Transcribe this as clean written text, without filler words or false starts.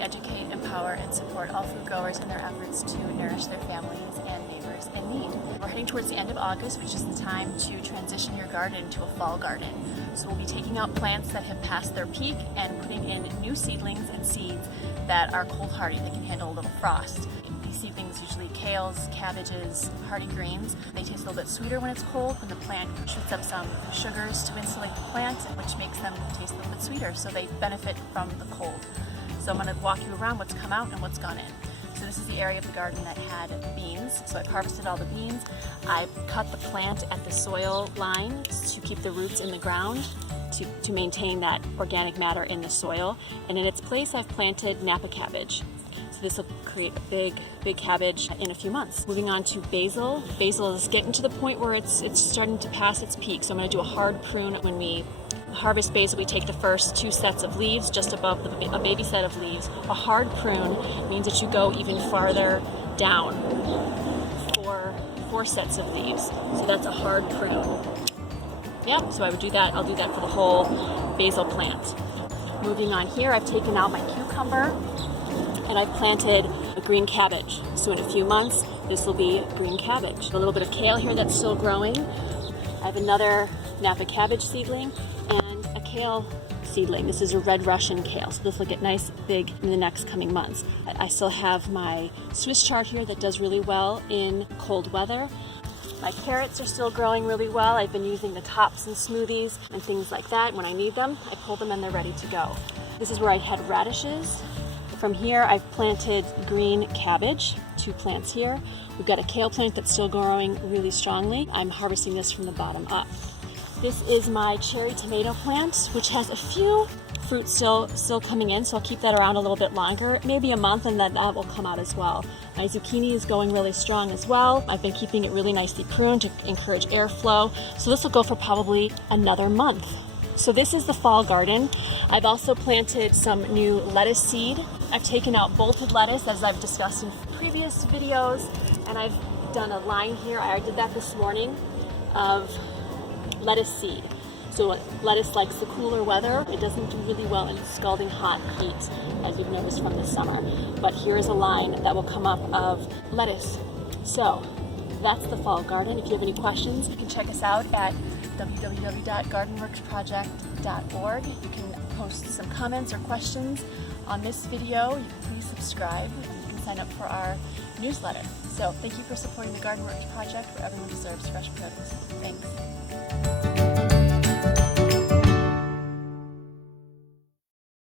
We educate, empower, and support all food growers in their efforts to nourish their families and neighbors in need. We're heading towards the end of August, which is the time to transition your garden to a fall garden. So we'll be taking out plants that have passed their peak and putting in new seedlings and seeds that are cold hardy, that can handle a little frost. These seedlings, usually kales, cabbages, hardy greens, they taste a little bit sweeter when it's cold, when the plant shoots up some sugars to insulate the plant, which makes them taste a little bit sweeter, so they benefit from the cold. So I'm going to walk you around what's come out and what's gone in. So this is the area of the garden that had beans. So I've harvested all the beans. I've cut the plant at the soil line to keep the roots in the ground, to maintain that organic matter in the soil. And in its place, I've planted NAPA cabbage. So this will create a big cabbage in a few months. Moving on to basil. Basil is getting to the point where it's starting to pass its peak. So I'm going to do a hard prune. When we harvest basil, we take the first 2 sets of leaves just above a baby set of leaves. A hard prune means that you go even farther down for 4 sets of leaves. So that's a hard prune. Yep, so I would do that. I'll do that for the whole basil plant. Moving on here, I've taken out my cucumber and I've planted a green cabbage. So in a few months, this will be green cabbage. A little bit of kale here that's still growing. I have another NAPA cabbage seedling and a kale seedling. This is a red Russian kale, so this will get nice big in the next coming months. I still have my Swiss chard here that does really well in cold weather. My carrots are still growing really well. I've been using the tops in smoothies and things like that. When I need them, I pull them and they're ready to go. This is where I had radishes. From here, I've planted green cabbage, 2 plants here. We've got a kale plant that's still growing really strongly. I'm harvesting this from the bottom up. This is my cherry tomato plant, which has a few fruits still coming in, so I'll keep that around a little bit longer, maybe a month, and then that will come out as well. My zucchini is going really strong as well. I've been keeping it really nicely pruned to encourage airflow, so this will go for probably another month. So this is the fall garden. I've also planted some new lettuce seed. I've taken out bolted lettuce, as I've discussed in previous videos, and I've done a line here. I did that this morning of lettuce seed. So lettuce likes the cooler weather. It doesn't do really well in scalding hot heat, as you've noticed from this summer. But here is a line that will come up of lettuce. So that's the fall garden. If you have any questions, you can check us out at www.gardenworksproject.org. You can post some comments or questions on this video. You can please subscribe and you can sign up for our newsletter. So thank you for supporting the Garden Works Project, where everyone deserves fresh produce. Thanks.